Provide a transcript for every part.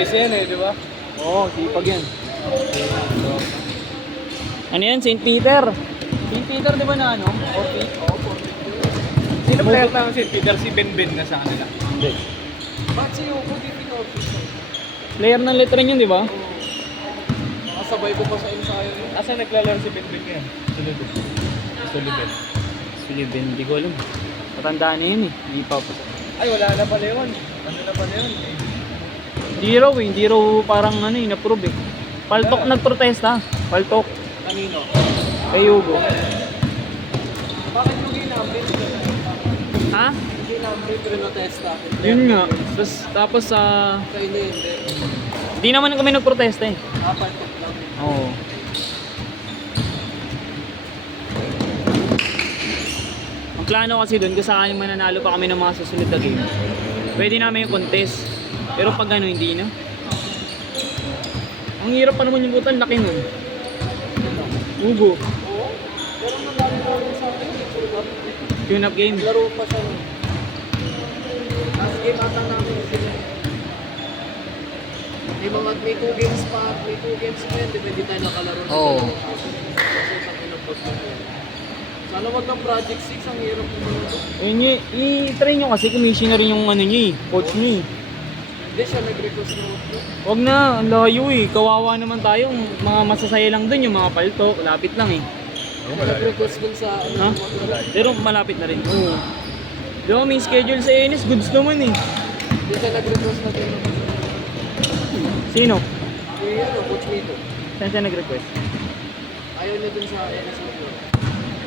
13 yan eh, di ba? Oo, sipag yan. Ano yan? St. Peter. St. Peter, di ba na ano? Sino player lang si Peter? Si Ben na sa kanila. Hindi. Bakit si Yuko di pinoffice? Player ng letran yun, di ba? Nakasabay ko pa sa ensayo yun. Asa naglalaro si Ben ngayon? Sullivan. Sullivan, hindi ko alam. Matanda na yun eh. Hindi pa pa. Ay, wala na pala yun. Ano na pala yun? Hindi raw parang ano eh, na-prove eh. Paltok nagprotesta. Paltok. Kanino? Kay Hugo. Bakit yung ginamit? Ha? Yung ginamit protesta. Yun nga. Tapos sa... Kayo na hindi. Hindi naman kami nagprotesta eh. Paltok lang. Oo. Ang plano kasi doon, kung saan mananalo pa kami ng mga susunod na game, pwede namin yung contest. Pero pag ano, hindi na. Ang hirap pa naman yung butan, laki nun. Hugo. Oo. Pero naglalaro sa akin. Tune-up game. Laro pa siya. Last game ata namin sila. May 2 games pa. May 2 games pa yun. Di ba hindi tayo nakalaro? Oo. Kasi takinapot na yun. Sana wag ng Project 6. Ang hirap naman ito. Yun yun, i-try nyo kasi commissioner yung ano nyo eh, coach nyo eh. Hindi siya nag-request na ito. Wag na, ang layo eh. Kawawa naman tayo. Mga masasaya lang dun yung mga palto. Lapit lang eh. Nag-request dun sa Ha? Pero malapit na rin. Oo. Di ba may schedule sa NS, goods naman eh. Hindi siya nag-request na din. Sino? Si Coach Mito. Saan siya nag-request? Ayaw niya dun sa NSO.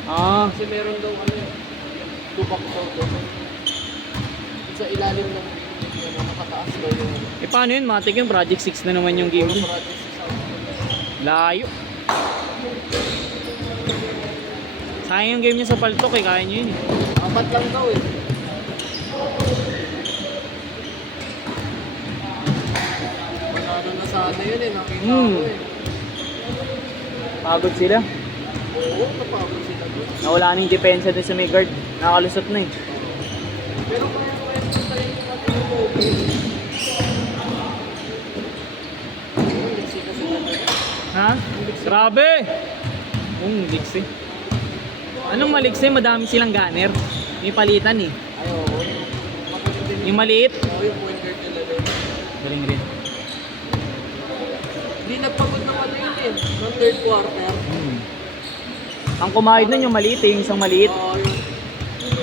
Ah, Kasi meron daw tubak daw doon. Sa ilalim ng nakataas daw yung paano yun? Matik yung Project 6 na naman yung game dun. Project 6. Layo. Sayang yung game niya sa paltok eh, kaya nyo yun eh. Apat lang daw eh. Manalo na sana yun eh, nakita ko eh. Pagod sila. Oo, napagod sila doon. Nawala na yung depensa dun sa may guard. Nakalusot na eh. Pero kaya sa tayo yung natin yung COVID. Liksi kasi talaga. Ha? Grabe! Liksi. Anong maliksi? Madami silang gunner. May palitan eh. Ay, oo. Makulit din Yung maliit. Oo, yung point guard nila doon. Galing rin. Hindi nagpagod ng ano yun eh. Noong third quarter. Ang kumahid nun yung maliit eh, yung isang maliit. Oo, yun.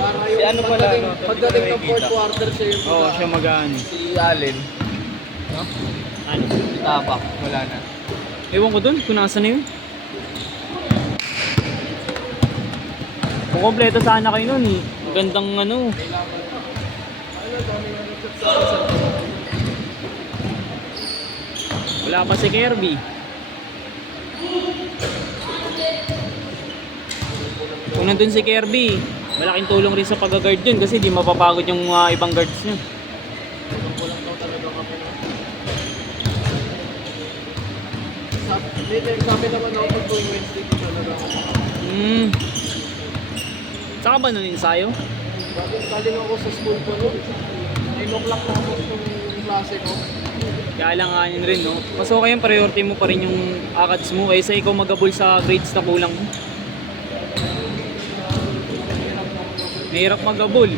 Para yung Si ano pala, no? pagdating ng fourth quarter siya yung Oo, siya magaan. Si Allen, Ano? si Tabak, wala na. Ewan ko dun, kung nasa na yun. Kung kompleto sana kayo nun eh. Ang gandang ano. Wala pa si Kirby. Kung nandun si Kirby, malaking tulong rin sa pag-guard yun kasi di mapapagod yung ibang guards niya. kulang daw talaga kami. Sabi naman ako pag tuwing Wednesday ko talaga. Saka ba nun ensayo? Galing ako sa school ko noon. 9 o'clock na ako yung klase ko. Kaya lang kanin rin, no? Mas okay yung priority mo pa rin yung ACADS mo kaysa ikaw magabol sa grades na kulang mo. Mahirap magabol.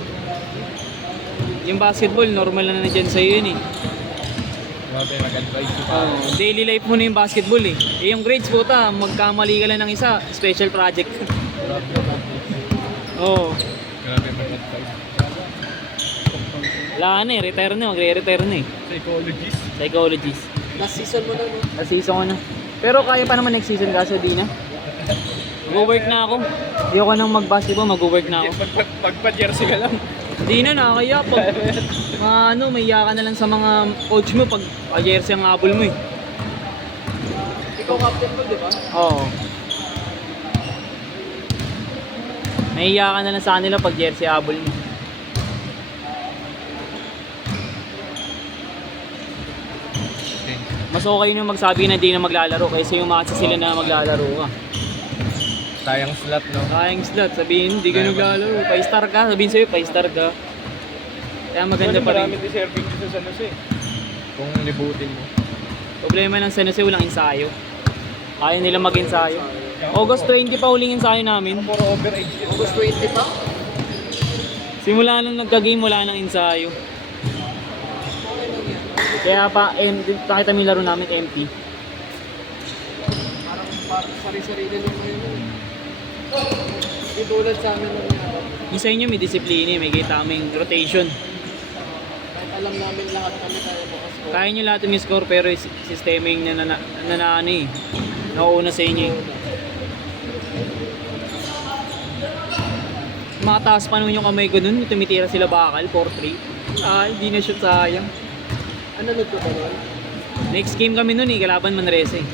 Yung basketball, normal na dyan sa'yo yun eh. Grabe, mag-advise ko pa. Daily life mo na yung basketball eh. Yung grades puta, magkamali ka lang ng isa, special project. Oo. Grabe, mag-advise. Wala na eh, retire na, magre-retire na eh. Psychologist. Psychologist. Last season mo na no? Last season ko na. Pero kaya pa naman next season kaso di na. Mag-work na ako. Ayoko nang mag-basketball, mag-work na ako. Magpa-jersey ka lang. Di na, nakakaya pag may iya ka na lang sa mga coach mo pag jersey ang habol mo eh. Ikaw captain ko, di ba? Oo. Nahiya ka na lang sa kanila pag jersey habol mo. Mas okay nung magsabi na di na maglalaro kaysa yung makasa sila na maglalaro ka. Sayang slot, no? Sayang slot, sabihin di ka naglalaro. 5-star ka, sabihin sa'yo 5-star ka. Kaya maganda pa rin. Marami deserving dito sa San Jose. Kung libutin mo. Problema ng San Jose, walang ensayo. Ayaw nila mag-ensayo. August 20 pa huling ensayo namin. Puro overage yun. August 20 pa? Simula nang nagka-game, wala nang ensayo. Okay lang yan. Kaya pa, nakita mo yung laro namin, empty. Parang sari-sarili lang ngayon. Hindi tulad sa amin lang yan. Yung sa inyo may disiplina, may kita kaming rotation. Kahit alam namin lahat kami tayo bukas ko. Kaya nyo lahat yung score pero yung sistema yung nanano eh. Nauuna sa inyo eh. Mataas pa naman yung kamay ko dun, tumitira sila bakal, 4-3. Hindi na shoot, sayang. Ano nag ko ba nun? Next game kami nun eh, kalaban Manresa eh.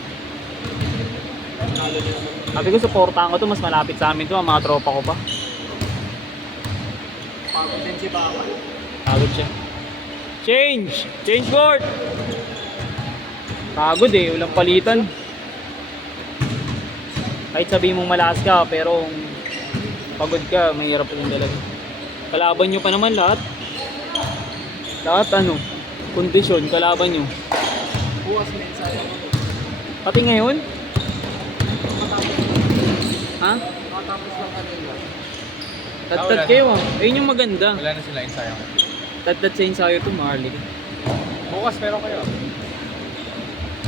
Nalo niya naman. Sabi ko, supportahan ko to, mas malapit sa amin to, ang mga tropa ko pa. Pagod din si Bakal. Pagod siya. Change! Change board! Pagod eh, walang palitan. Kahit sabihin mong malakas ka, pero kung pagod ka, mahirap rin talaga. Kalaban nyo pa naman lahat. Lahat ano, kondisyon, kalaban nyo. Bukas may ensayo. Pati ngayon? Ha? Nakatapos lang kanina. Tad-tad kayo ah. Ayun yung maganda. Wala na sila ensayo. Tad-tad sa ensayo to, Marley. Bukas meron kayo.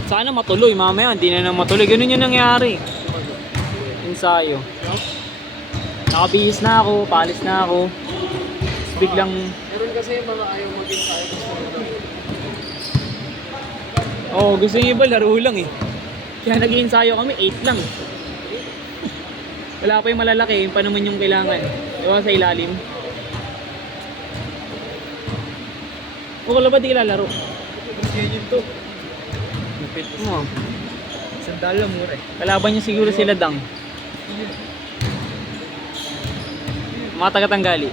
Sana matuloy, mamaya hindi na matuloy. Ganun yung nangyari. Ensayo. Nakabihis na ako, palis na ako. Tapos biglang, Meron kasi yung mga ayaw mag-ensayo. Gusto nila. gusto niyo iba, laro lang eh. Kaya nag-ensayo kami, 8 lang. Wala pa yung malalaki, yun pa naman yung kailangan. Diba sa ilalim? O kala ba di lalaro? Yan yun to. Lupit mo ah. $1 mura eh. Kalaban niya siguro sila Dang. Mga taga-Tanggali.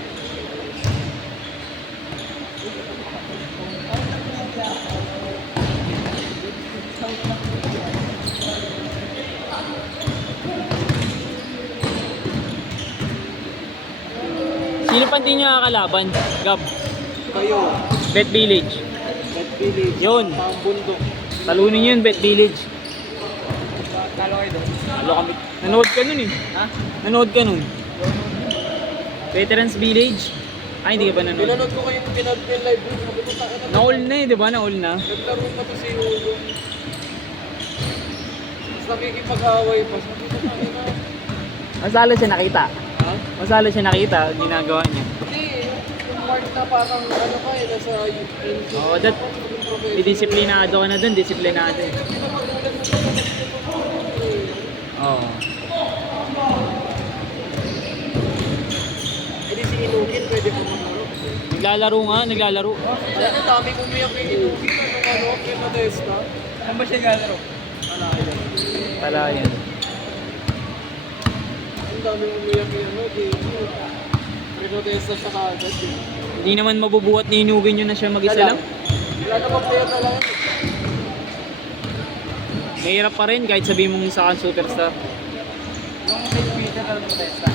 Sino pa hindi niya kakalaban? Gab. Kayo, Bet Village. Red Village, Yun. Pambundok. Talunin niyo yun, Bet Village. Talo kayo doon. Talo kami. Nanood ka nun eh. Ha? Nanood ka nun. Veterans Village. Ay, hindi ka pa nanood. Pinanood ko kayo yung live yun. Sabi ko, tayo na. Na-all na eh, di ba? Na-all na. Naglaro pa to si Hugo. Tapos nakikipag-away pa. Sabi ko, tayo na. Masalo siya nakita. Ha? Masalo siya nakita, ginagawa niya. Hindi, yung part na parang ano ka eh, nasa Oo, disiplinado ka na dun, disiplinado eh. Oo. Hindi si Inugin, pwede po maglaro. Naglalaro nga, naglalaro. Kaya ang dami umiyak kay Inugin, kay Modesta. Saan ba siya galaro? Pala yan. Ang dami umiyak kay kay Modesta sa kagad. Hindi naman mabubuhat ni Inugin yun na siya mag-isa lang. Wala namang player na lang. Mahirap pa rin kahit sabihin mong isa kang superstar. Yung St. Peter na protesta.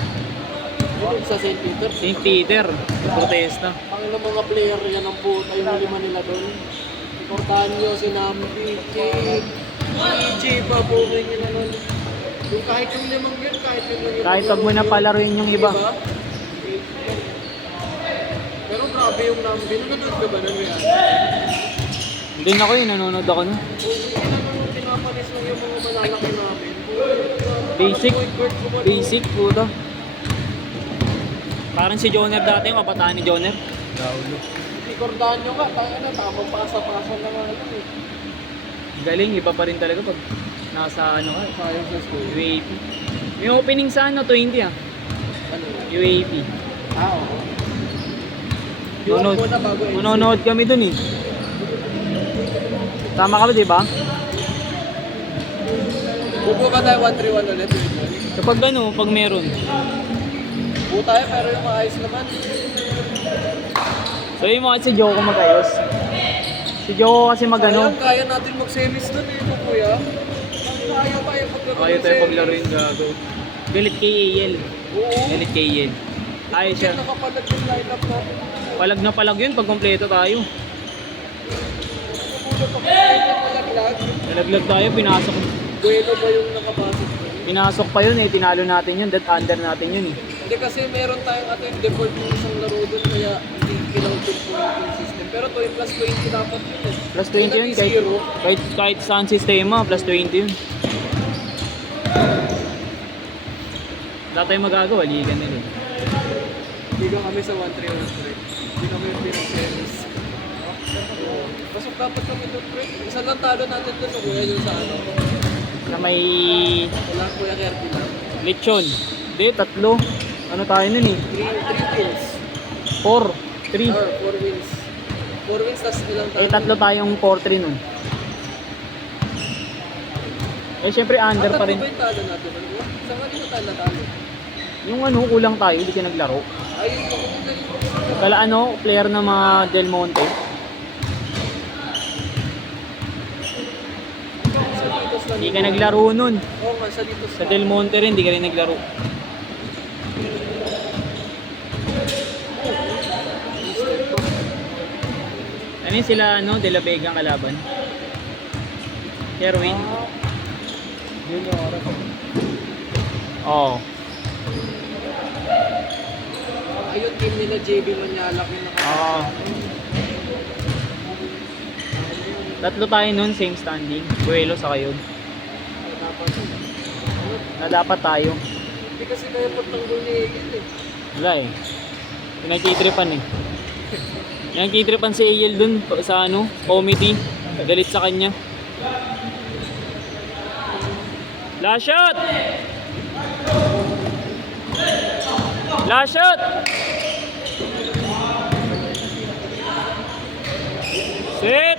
Yun sa St. Peter. St. Peter, protesta. Ang ilang mga player yan ang puta, yung lima nila doon. Si Cortanio, si Nampi, si EJ pa po rin yun naman. Yung kahit yung limang yun, kahit yung lang yun. Kahit pag mo na palaruin yung iba. Diba? Pero grabe yung Nampi. Nanonood ka ba nun yan? Doon ako eh, nanonood ako nun. Kung hindi naman pinapanis lang yung mga malalaki namin. Basic. Basic, puta. Parang si Joner dati, yung kabataan ni Joner. Naulo. Si Cortanio ka, tayo na, tamang pasa-pasa na nga lang eh. Galing, iba pa rin talaga pag nasa ano ka, Sayang sa school. UAP. May opening sa ano, 20 ah. Ano? UAP. Oo. Nanonood, Muna bago exit. nanonood kami dun eh. Tama ka ba, di ba? Bubo ba tayo 1-3-1 ulit? Kapag ano, pag meron. Buo tayo pero yung maayos naman. So yung mga si Joko magayos. Si Joko kasi magano. Sayang, kaya natin mag-semis nun eh, kuya. Kaya tayo pagkaroon Ayaw tayo paglaro yung gago. Galit kay AL. Oo. Galit kay AL. Ayos siya. Kaya nakapalag yung lineup natin. Palag na palag yun pag kompleto tayo. Muna medyo malaglag. Nalaglag tayo, Bueno ba yung nakapasok? pinasok pa yun eh, tinalo natin yun, dead under natin yun eh. Hindi kasi meron tayong default yung isang laro doon kaya hindi kinautin po yung system. Pero to yung plus 20 dapat yun eh. Plus 20 yun, kahit saan sistema, plus 20 yun. Wala tayong magagawa, ligan nila eh. Hindi ka kami sa 1-3-1-3. Hindi kami yung pinag-series. Pasok dapat kami doon, pre. Isa lang talo natin doon sa kuya doon sa ano. Na may Wala kuya Kirby lang. lechon. Hindi, tatlo. Ano tayo nun eh? 3 wins. 4, 3. Or 4 wins. 4 wins, tas ilang talo. Eh, tatlo tayong 4-3 nun. Eh, syempre under pa rin. Tatlo ba yung talo natin? Sa kanina tayo natalo. Yung ano, kulang tayo, hindi ka naglaro. Ayun po, kung nalito. Kala ano, player na mga Del Monte. Sa Litos na Hindi ka naglaro nun. Oo nga, sa Litos. Sa Del Monte rin, hindi ka rin naglaro. Ano yun sila, ano, De La Vega ang kalaban? Sherwin? Yun yung oras. Oo. Ayun, team nila JB Manyalak yung Oo. Tatlo tayo nun, same standing. Buelo sa kayo. Na dapat tayo. Hindi kasi kaya pagtanggol ni Egil eh. Wala eh. Pinagkitripan eh. Pinagkitripan si AL dun sa ano, committee. Galit sa kanya. Last shot! Last shot! Sit!